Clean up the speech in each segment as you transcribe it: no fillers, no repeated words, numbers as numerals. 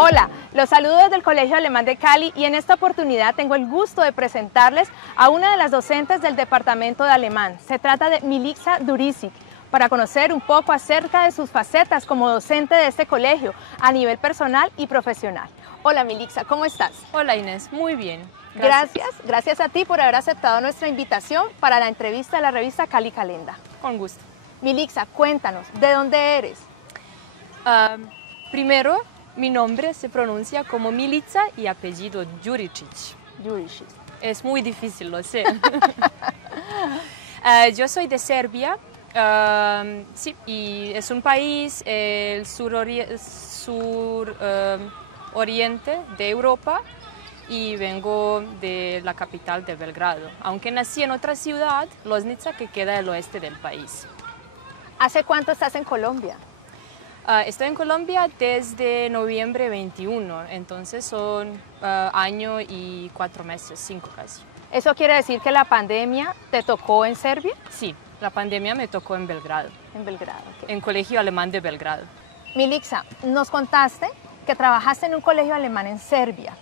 Hola, los saludo desde el Colegio Alemán de Cali y en esta oportunidad tengo el gusto de presentarles a una de las docentes del departamento de alemán. Se trata de Milixa Duricic, para conocer un poco acerca de sus facetas como docente de este colegio a nivel personal y profesional. Hola Milixa, ¿cómo estás? Hola Inés, muy bien. Gracias a ti por haber aceptado nuestra invitación para la entrevista de la revista Cali Calenda. Con gusto. Milixa, cuéntanos, ¿de dónde eres? Primero, mi nombre se pronuncia como Milixa y apellido Juricic. Juricic. Es muy difícil, lo sé. Yo soy de Serbia, sí, y es un país, el oriente de Europa, y vengo de la capital de Belgrado, aunque nací en otra ciudad, Loznica, que queda al oeste del país. ¿Hace cuánto estás en Colombia? Estoy en Colombia desde noviembre 21, entonces son año y 4 meses, 5 casi. ¿Eso quiere decir que la pandemia te tocó en Serbia? Sí, la pandemia me tocó en Belgrado. En Belgrado. Okay. En Colegio Alemán de Belgrado. Milixa, nos contaste que trabajaste en un colegio alemán en Serbia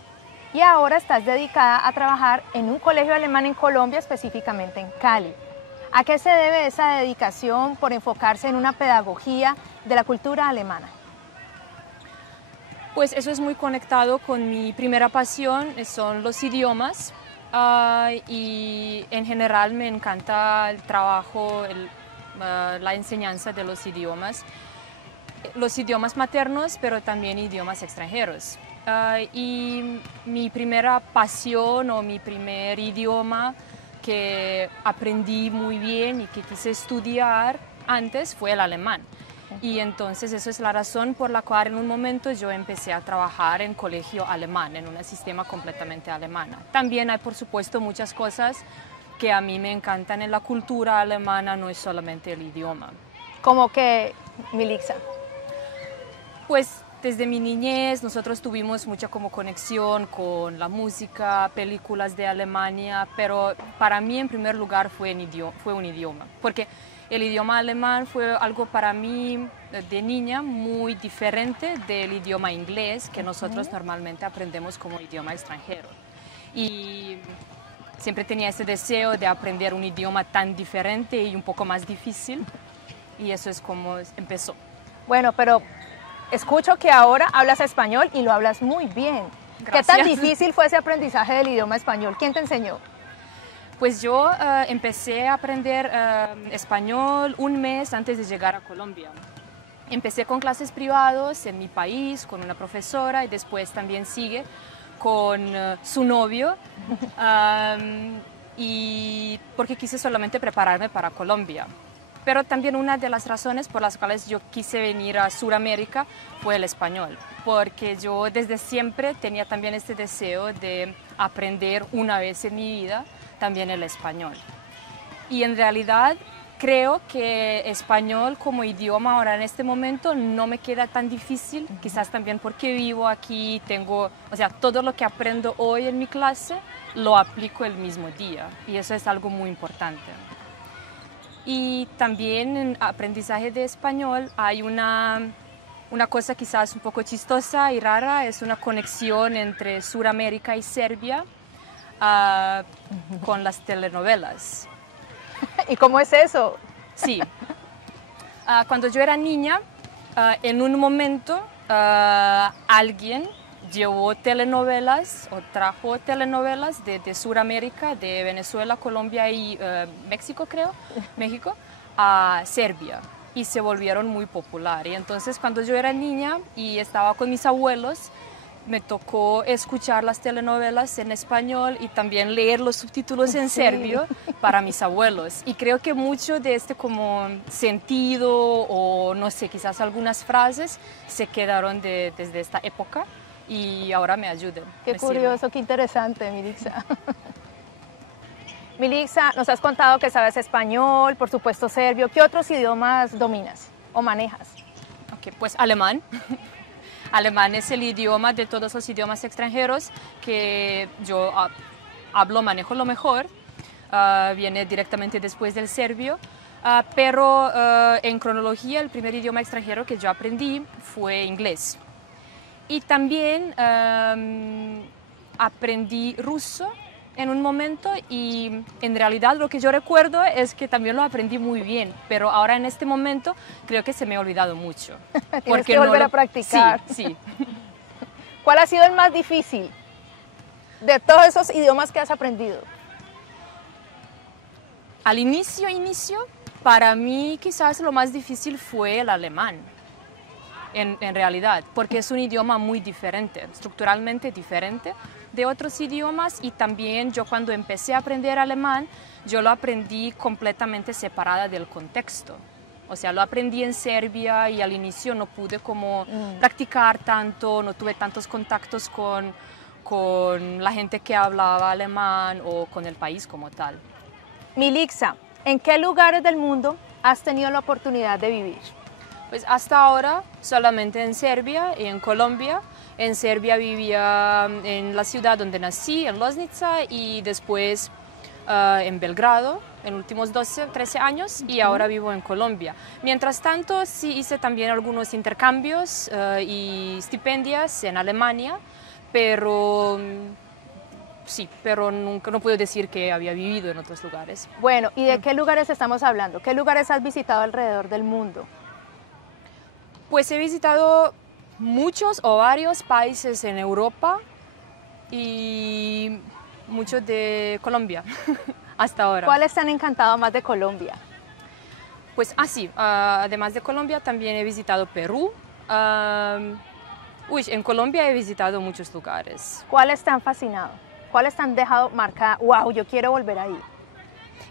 y ahora estás dedicada a trabajar en un colegio alemán en Colombia, específicamente en Cali. ¿A qué se debe esa dedicación por enfocarse en una pedagogía de la cultura alemana? Pues eso es muy conectado con mi primera pasión, son los idiomas, y en general me encanta el trabajo, la enseñanza de los idiomas maternos, pero también idiomas extranjeros. Y mi primera pasión o mi primer idioma que aprendí muy bien y que quise estudiar antes fue el alemán. Y entonces eso es la razón por la cual en un momento yo empecé a trabajar en colegio alemán, en un sistema completamente alemán. También hay por supuesto muchas cosas que a mí me encantan en la cultura alemana, no es solamente el idioma. ¿Cómo que, Milixa? Pues desde mi niñez nosotros tuvimos mucha como conexión con la música, películas de Alemania, pero para mí en primer lugar fue un idioma, porque el idioma alemán fue algo para mí de niña muy diferente del idioma inglés que nosotros normalmente aprendemos como idioma extranjero. Y siempre tenía ese deseo de aprender un idioma tan diferente y un poco más difícil, y eso es como empezó. Bueno, pero escucho que ahora hablas español y lo hablas muy bien. Gracias. ¿Qué tan difícil fue ese aprendizaje del idioma español? ¿Quién te enseñó? Pues yo empecé a aprender español un mes antes de llegar a Colombia. Empecé con clases privadas en mi país, con una profesora, y después también sigue con su novio, y porque quise solamente prepararme para Colombia. Pero también una de las razones por las cuales yo quise venir a Sudamérica fue el español, porque yo desde siempre tenía también este deseo de aprender una vez en mi vida también el español. Y en realidad creo que español como idioma ahora en este momento no me queda tan difícil, quizás también porque vivo aquí, todo lo que aprendo hoy en mi clase lo aplico el mismo día, y eso es algo muy importante. Y también en aprendizaje de español hay una cosa quizás un poco chistosa y rara, es una conexión entre Sudamérica y Serbia con las telenovelas. ¿Y cómo es eso? Sí. Cuando yo era niña, en un momento alguien llevó telenovelas o trajo telenovelas de Sudamérica, de Venezuela, Colombia y México, a Serbia, y se volvieron muy populares. Y entonces cuando yo era niña y estaba con mis abuelos, me tocó escuchar las telenovelas en español y también leer los subtítulos en serbio para mis abuelos. Y creo que mucho de este como sentido o no sé, quizás algunas frases se quedaron desde esta época y ahora me ayudan. Qué curioso, qué interesante, Milixa. Milixa, nos has contado que sabes español, por supuesto serbio. ¿Qué otros idiomas dominas o manejas? Okay, pues alemán. Alemán es el idioma de todos los idiomas extranjeros que yo manejo lo mejor. Viene directamente después del serbio. Pero en cronología el primer idioma extranjero que yo aprendí fue inglés. Y también aprendí ruso en un momento y en realidad lo que yo recuerdo es que también lo aprendí muy bien, pero ahora en este momento creo que se me ha olvidado mucho. Tienes que volver a practicar. Sí, sí. ¿Cuál ha sido el más difícil de todos esos idiomas que has aprendido? Al inicio, para mí quizás lo más difícil fue el alemán, en realidad, porque es un idioma muy diferente, estructuralmente diferente de otros idiomas, y también yo cuando empecé a aprender alemán, yo lo aprendí completamente separada del contexto. O sea, lo aprendí en Serbia y al inicio no pude como practicar tanto, no tuve tantos contactos con la gente que hablaba alemán o con el país como tal. Milixa, ¿en qué lugares del mundo has tenido la oportunidad de vivir? Pues hasta ahora solamente en Serbia y en Colombia. En Serbia vivía en la ciudad donde nací, en Loznica, y después en Belgrado, en los últimos 13 años, y ahora vivo en Colombia. Mientras tanto, sí hice también algunos intercambios y estipendios en Alemania, pero sí, pero nunca, no puedo decir que había vivido en otros lugares. Bueno, ¿y de qué lugares estamos hablando? ¿Qué lugares has visitado alrededor del mundo? Pues he visitado muchos o varios países en Europa y muchos de Colombia hasta ahora. ¿Cuáles te han encantado más de Colombia? Pues sí, además de Colombia también he visitado Perú. En Colombia he visitado muchos lugares. ¿Cuáles te han fascinado? ¿Cuáles te han dejado marcada? ¡Wow! Yo quiero volver ahí.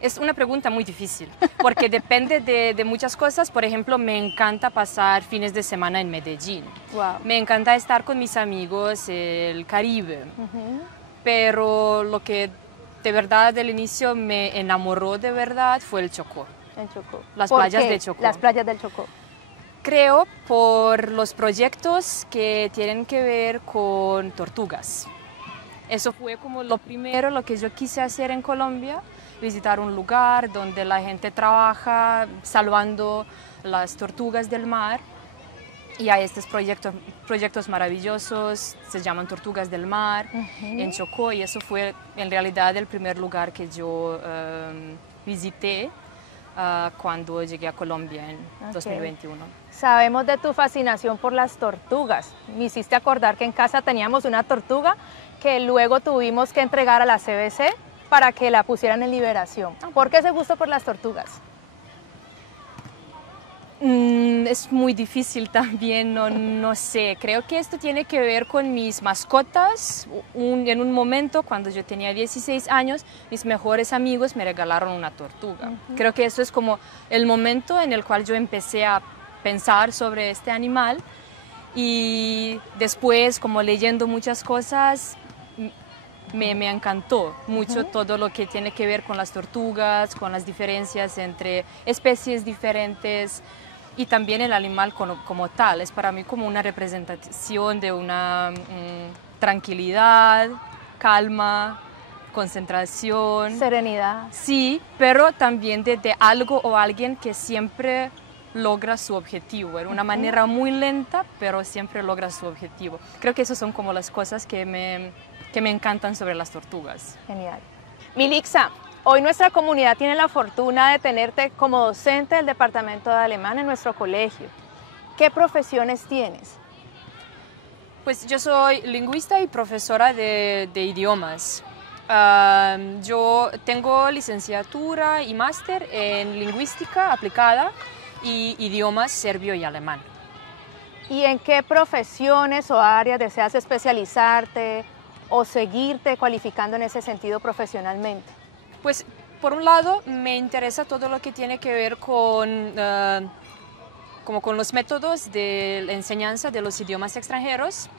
Es una pregunta muy difícil, porque depende de muchas cosas. Por ejemplo, me encanta pasar fines de semana en Medellín. Wow. Me encanta estar con mis amigos el Caribe. Pero lo que de verdad del inicio me enamoró de verdad fue el Chocó. El Chocó. Las playas de Chocó. Las playas del Chocó. Creo por los proyectos que tienen que ver con tortugas. Eso fue como lo primero, lo que yo quise hacer en Colombia, visitar un lugar donde la gente trabaja salvando las tortugas del mar. Y hay estos proyectos maravillosos, se llaman Tortugas del Mar, en Chocó, y eso fue en realidad el primer lugar que yo visité cuando llegué a Colombia en 2021. Sabemos de tu fascinación por las tortugas. Me hiciste acordar que en casa teníamos una tortuga que luego tuvimos que entregar a la CBC para que la pusieran en liberación. ¿Por qué ese gusto por las tortugas? Es muy difícil también, no sé, creo que esto tiene que ver con mis mascotas. En un momento, cuando yo tenía 16 años, mis mejores amigos me regalaron una tortuga. Creo que eso es como el momento en el cual yo empecé a pensar sobre este animal, y después, como leyendo muchas cosas, me encantó mucho todo lo que tiene que ver con las tortugas, con las diferencias entre especies diferentes, y también el animal como tal. Es para mí como una representación de una tranquilidad, calma, concentración. Serenidad. Sí, pero también de algo o alguien que siempre logra su objetivo, en una manera muy lenta, pero siempre logra su objetivo. Creo que esas son como las cosas que me encantan sobre las tortugas. Genial. Milixa, hoy nuestra comunidad tiene la fortuna de tenerte como docente del departamento de alemán en nuestro colegio. ¿Qué profesiones tienes? Pues yo soy lingüista y profesora de idiomas. Yo tengo licenciatura y máster en lingüística aplicada y idiomas serbio y alemán. ¿Y en qué profesiones o áreas deseas especializarte o seguirte cualificando en ese sentido profesionalmente? Pues por un lado me interesa todo lo que tiene que ver con los métodos de la enseñanza de los idiomas extranjeros,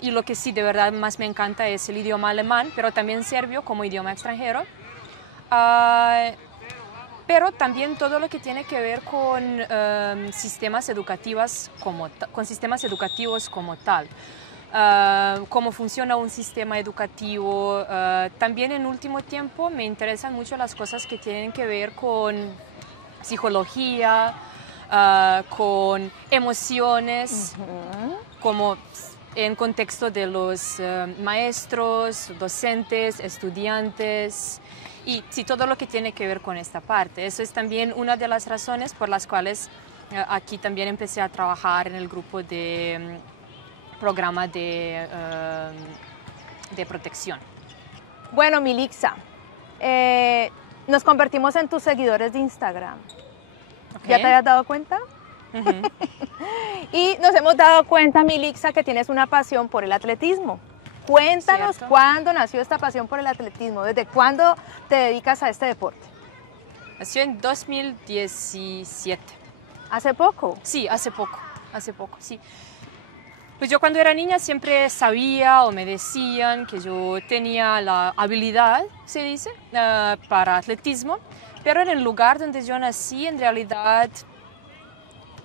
y lo que sí de verdad más me encanta es el idioma alemán, pero también serbio como idioma extranjero, pero también todo lo que tiene que ver con sistemas educativos como tal. Cómo funciona un sistema educativo. También en último tiempo me interesan mucho las cosas que tienen que ver con psicología, con emociones, como en contexto de los maestros, docentes, estudiantes y sí, todo lo que tiene que ver con esta parte. Eso es también una de las razones por las cuales aquí también empecé a trabajar en el grupo de programa de protección. Bueno, Milixa, nos convertimos en tus seguidores de Instagram. Okay. ¿Ya te habías dado cuenta? Uh-huh. Y nos hemos dado cuenta, Milixa, que tienes una pasión por el atletismo. Cuéntanos cuándo nació esta pasión por el atletismo, desde cuándo te dedicas a este deporte. Nació en 2017. ¿Hace poco? Sí, hace poco, sí. Pues yo cuando era niña siempre sabía o me decían que yo tenía la habilidad, se dice, para atletismo, pero en el lugar donde yo nací en realidad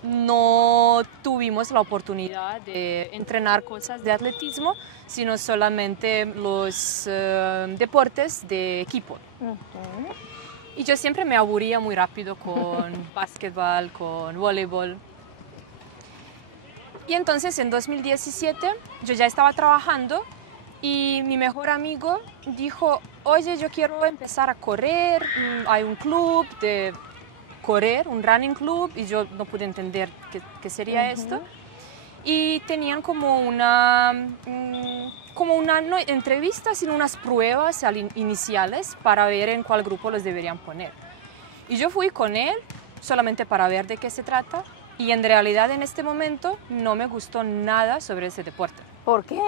no tuvimos la oportunidad de entrenar cosas de atletismo, sino solamente los deportes de equipo. Uh-huh. Y yo siempre me aburría muy rápido con básquetbol, con voleibol. Y entonces en 2017 yo ya estaba trabajando y mi mejor amigo dijo, oye, yo quiero empezar a correr, hay un club de correr, un running club, y yo no pude entender qué sería esto. Y tenían como una no entrevista, sino unas pruebas iniciales para ver en cuál grupo los deberían poner. Y yo fui con él solamente para ver de qué se trata. Y en realidad en este momento no me gustó nada sobre ese deporte. ¿Por qué?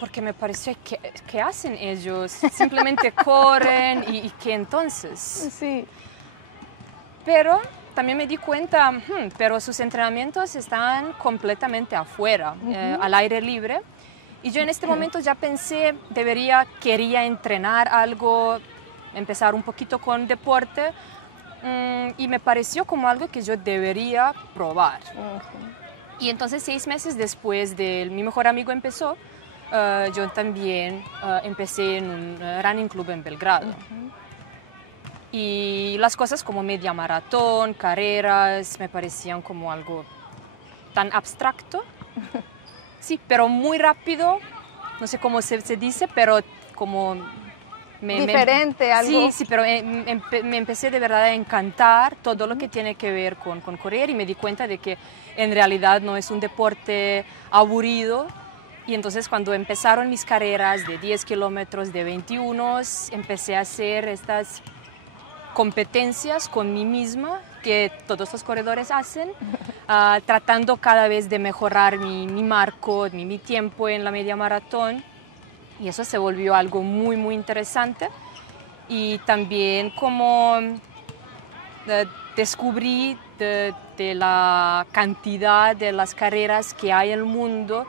Porque me pareció que hacen ellos, simplemente corren y que entonces. Sí. Pero también me di cuenta, pero sus entrenamientos están completamente afuera, al aire libre. Y yo en este momento ya pensé, quería entrenar algo, empezar un poquito con deporte. Y me pareció como algo que yo debería probar. Y entonces 6 meses después de mi mejor amigo empezó, yo también empecé en un running club en Belgrado. Y las cosas como media maratón, carreras, me parecían como algo tan abstracto. Sí, pero muy rápido, no sé cómo se dice, pero como... Diferente, algo. Sí, pero me empecé de verdad a encantar todo lo que tiene que ver con correr y me di cuenta de que en realidad no es un deporte aburrido. Y entonces cuando empezaron mis carreras de 10 kilómetros, de 21, empecé a hacer estas competencias con mí misma que todos los corredores hacen, tratando cada vez de mejorar mi marco, mi tiempo en la media maratón. Y eso se volvió algo muy, muy interesante. Y también como descubrí de la cantidad de las carreras que hay en el mundo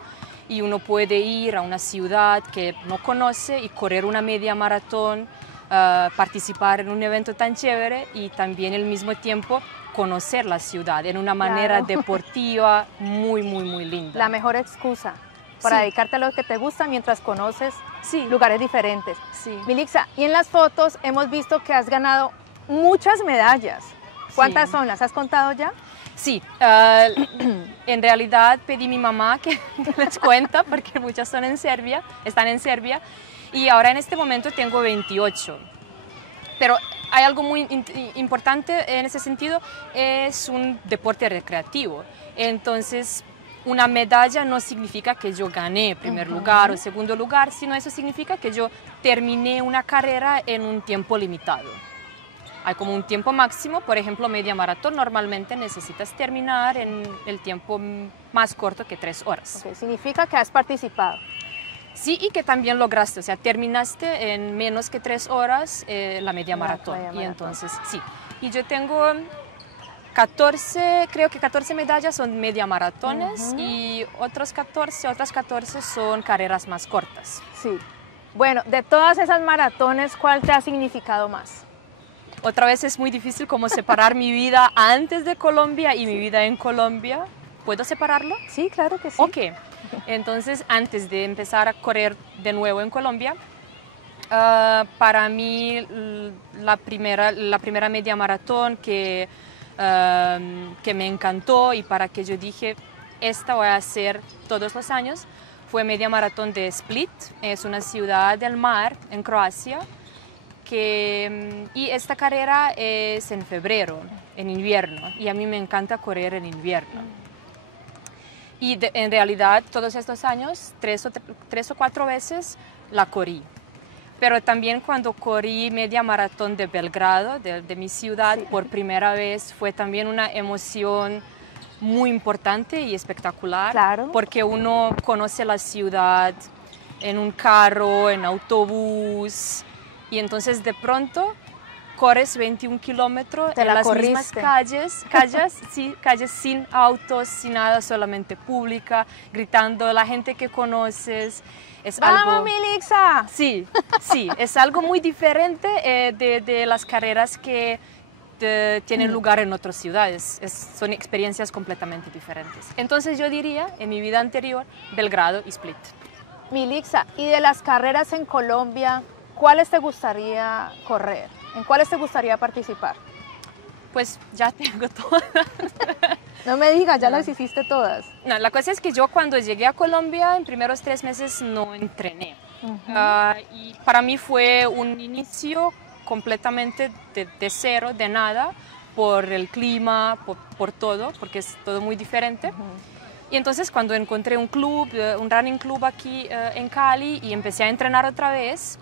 y uno puede ir a una ciudad que no conoce y correr una media maratón, participar en un evento tan chévere y también al mismo tiempo conocer la ciudad en una manera deportiva muy, muy, muy linda. La mejor excusa para dedicarte a lo que te gusta mientras conoces lugares diferentes. Sí. Milixa, y en las fotos hemos visto que has ganado muchas medallas. ¿Cuántas son? ¿Las has contado ya? Sí, en realidad pedí a mi mamá que les cuenta porque muchas están en Serbia y ahora en este momento tengo 28. Pero hay algo muy importante en ese sentido, es un deporte recreativo. Entonces, una medalla no significa que yo gané primer lugar o segundo lugar, sino eso significa que yo terminé una carrera en un tiempo limitado. Hay como un tiempo máximo, por ejemplo, media maratón, normalmente necesitas terminar en el tiempo más corto que 3 horas. Okay, significa que has participado. Sí, y que también lograste, o sea, terminaste en menos que 3 horas la media maratón. Y entonces, sí. Y yo tengo 14, creo que 14 medallas son media maratones y otras 14 son carreras más cortas. Sí. Bueno, de todas esas maratones, ¿cuál te ha significado más? Otra vez es muy difícil como separar mi vida antes de Colombia y mi vida en Colombia. ¿Puedo separarlo? Sí, claro que sí. Ok. Entonces, antes de empezar a correr de nuevo en Colombia, para mí la primera media maratón que me encantó y para que yo dije, esta voy a hacer todos los años, fue media maratón de Split, es una ciudad del mar en Croacia, y esta carrera es en febrero, en invierno, y a mí me encanta correr en invierno. Y en realidad todos estos años, tres o cuatro veces la corrí. Pero también cuando corrí media maratón de Belgrado, de mi ciudad, por primera vez, fue también una emoción muy importante y espectacular. Claro. Porque uno conoce la ciudad en un carro, en autobús, y entonces de pronto corres 21 kilómetros en las mismas calles sin autos, sin nada, solamente pública, gritando, la gente que conoces. Es ¡Vamos, Milixa! Sí, es algo muy diferente de las carreras que tienen lugar en otras ciudades. Son experiencias completamente diferentes. Entonces yo diría, en mi vida anterior, Belgrado y Split. Milixa, y de las carreras en Colombia, ¿cuáles te gustaría correr? ¿En cuáles te gustaría participar? Pues ya tengo todas. No me digas, ya las hiciste todas. No, la cosa es que yo cuando llegué a Colombia, en primeros 3 meses no entrené. Y para mí fue un inicio completamente de cero, de nada, por el clima, por todo, porque es todo muy diferente. Y entonces cuando encontré un club, un running club aquí en Cali y empecé a entrenar otra vez,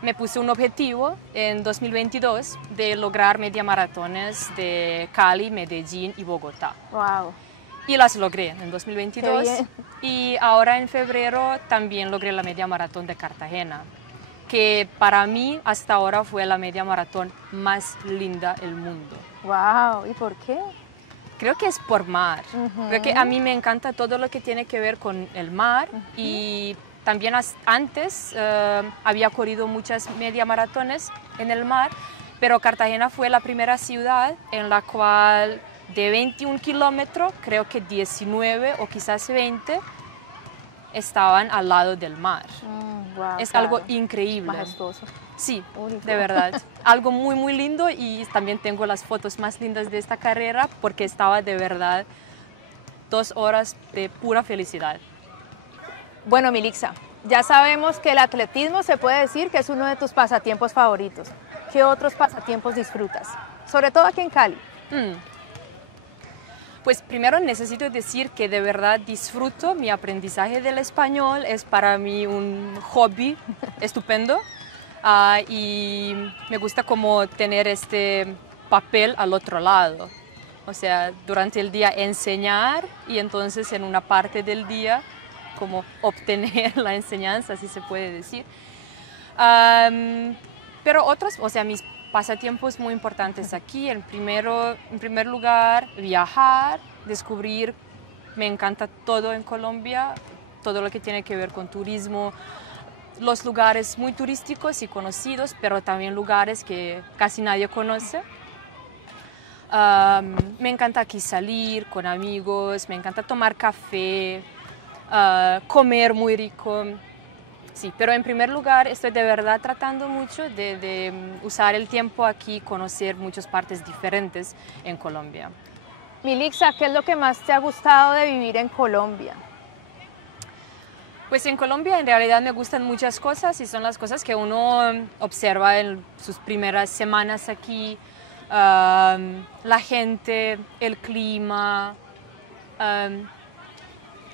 me puse un objetivo en 2022 de lograr media maratones de Cali, Medellín y Bogotá. Wow. Y las logré en 2022. Y ahora en febrero también logré la media maratón de Cartagena, que para mí hasta ahora fue la media maratón más linda del mundo. Wow. ¿Y por qué? Creo que es por mar. Creo que a mí me encanta todo lo que tiene que ver con el mar y también antes había corrido muchas media maratones en el mar, pero Cartagena fue la primera ciudad en la cual de 21 kilómetros, creo que 19 o quizás 20 estaban al lado del mar. Wow, es algo increíble. Majestuoso. Sí, Único. de verdad. Algo muy, muy lindo, y también tengo las fotos más lindas de esta carrera porque estaba de verdad 2 horas de pura felicidad. Bueno, Milixa, ya sabemos que el atletismo se puede decir que es uno de tus pasatiempos favoritos. ¿Qué otros pasatiempos disfrutas? Sobre todo aquí en Cali. Pues primero necesito decir que de verdad disfruto mi aprendizaje del español. Es para mí un hobby estupendo. Y me gusta como tener este papel al otro lado. O sea, durante el día enseñar y entonces en una parte del día como obtener la enseñanza, si se puede decir. Pero otros, o sea, mis pasatiempos muy importantes aquí, en primer lugar, viajar, descubrir, me encanta todo en Colombia, todo lo que tiene que ver con turismo, los lugares muy turísticos y conocidos, pero también lugares que casi nadie conoce. Me encanta aquí salir con amigos, me encanta tomar café, comer muy rico. Sí, pero en primer lugar estoy de verdad tratando mucho de usar el tiempo aquí, conocer muchas partes diferentes en Colombia. Milixa, ¿qué es lo que más te ha gustado de vivir en Colombia? Pues en Colombia en realidad me gustan muchas cosas y son las cosas que uno observa en sus primeras semanas aquí. La gente, el clima.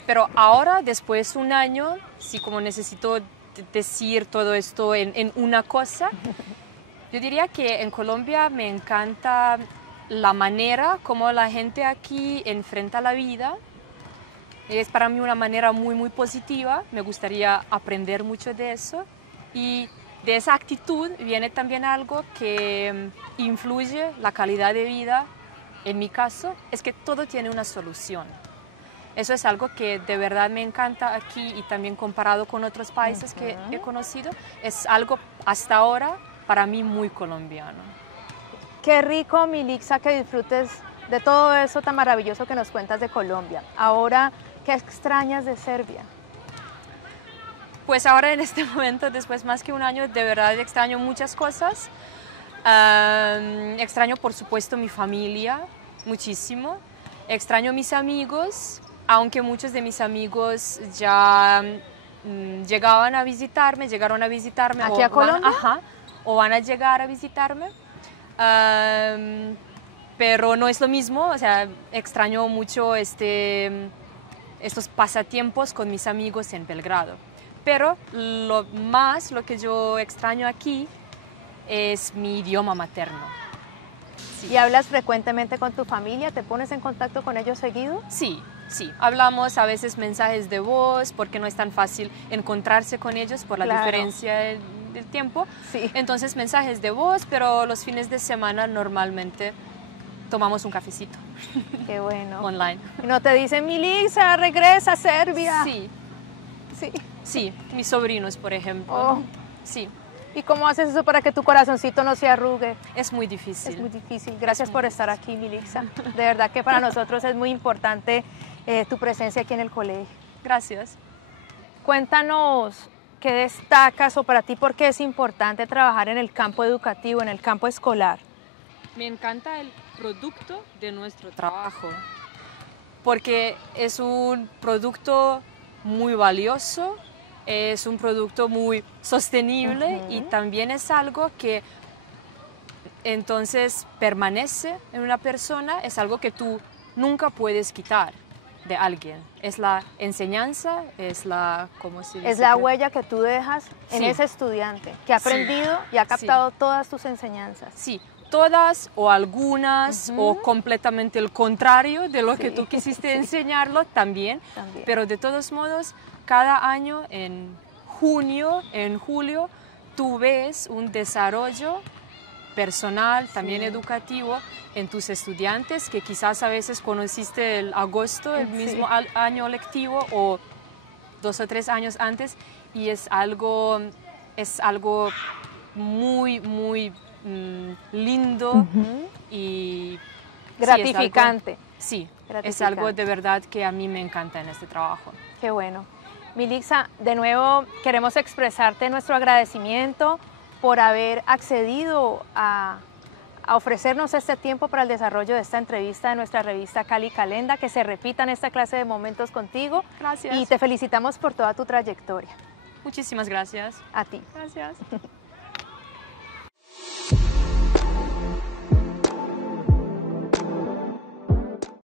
Pero ahora, después de un año, sí, como necesito decir todo esto en una cosa, yo diría que en Colombia me encanta la manera como la gente aquí enfrenta la vida. Es para mí una manera muy, muy positiva. Me gustaría aprender mucho de eso. Y de esa actitud viene también algo que influye la calidad de vida. En mi caso, es que todo tiene una solución. Eso es algo que de verdad me encanta aquí, y también comparado con otros países que he conocido, es algo hasta ahora para mí muy colombiano. Qué rico, Milixa, que disfrutes de todo eso tan maravilloso que nos cuentas de Colombia. Ahora, ¿qué extrañas de Serbia? Pues ahora en este momento, después más que un año, de verdad extraño muchas cosas. Extraño, por supuesto, mi familia muchísimo. Extraño mis amigos, aunque muchos de mis amigos ya llegaron a visitarme ¿Aquí a Colombia? O van a llegar a visitarme. Pero no es lo mismo, o sea, extraño mucho estos pasatiempos con mis amigos en Belgrado. Pero lo que yo extraño aquí es mi idioma materno. Sí. ¿Y hablas frecuentemente con tu familia? ¿Te pones en contacto con ellos seguido? Sí, sí. Hablamos a veces mensajes de voz porque no es tan fácil encontrarse con ellos por la diferencia del tiempo. Sí. Entonces mensajes de voz, pero los fines de semana normalmente tomamos un cafecito. Qué bueno. Online. ¿Y no te dicen, Milixa, regresa a Serbia? Sí. Sí. Sí, mis sobrinos, por ejemplo. Oh. Sí. ¿Y cómo haces eso para que tu corazoncito no se arrugue? Es muy difícil. Es muy difícil. Gracias por estar aquí, Milixa. De verdad que para nosotros es muy importante tu presencia aquí en el colegio. Gracias. Cuéntanos qué destacas o para ti por qué es importante trabajar en el campo educativo, en el campo escolar. Me encanta el producto de nuestro trabajo porque es un producto muy valioso, es un producto muy sostenible y también es algo que entonces permanece en una persona, es algo que tú nunca puedes quitar de alguien. Es la enseñanza, es la, ¿cómo se dice? Es la huella que tú dejas en ese estudiante que ha aprendido y ha captado todas tus enseñanzas. Sí, todas o algunas o completamente el contrario de lo que tú quisiste enseñarlo también. Pero de todos modos, cada año en junio, en julio, tú ves un desarrollo personal, también educativo, en tus estudiantes que quizás a veces conociste el agosto, el mismo año lectivo o 2 o 3 años antes, y es algo muy, muy lindo y gratificante. Es algo de verdad que a mí me encanta en este trabajo. Qué bueno. Milixa, de nuevo queremos expresarte nuestro agradecimiento por haber accedido a ofrecernos este tiempo para el desarrollo de esta entrevista de nuestra revista Cali Calenda, que se repitan esta clase de momentos contigo. Gracias. Y te felicitamos por toda tu trayectoria. Muchísimas gracias. A ti. Gracias.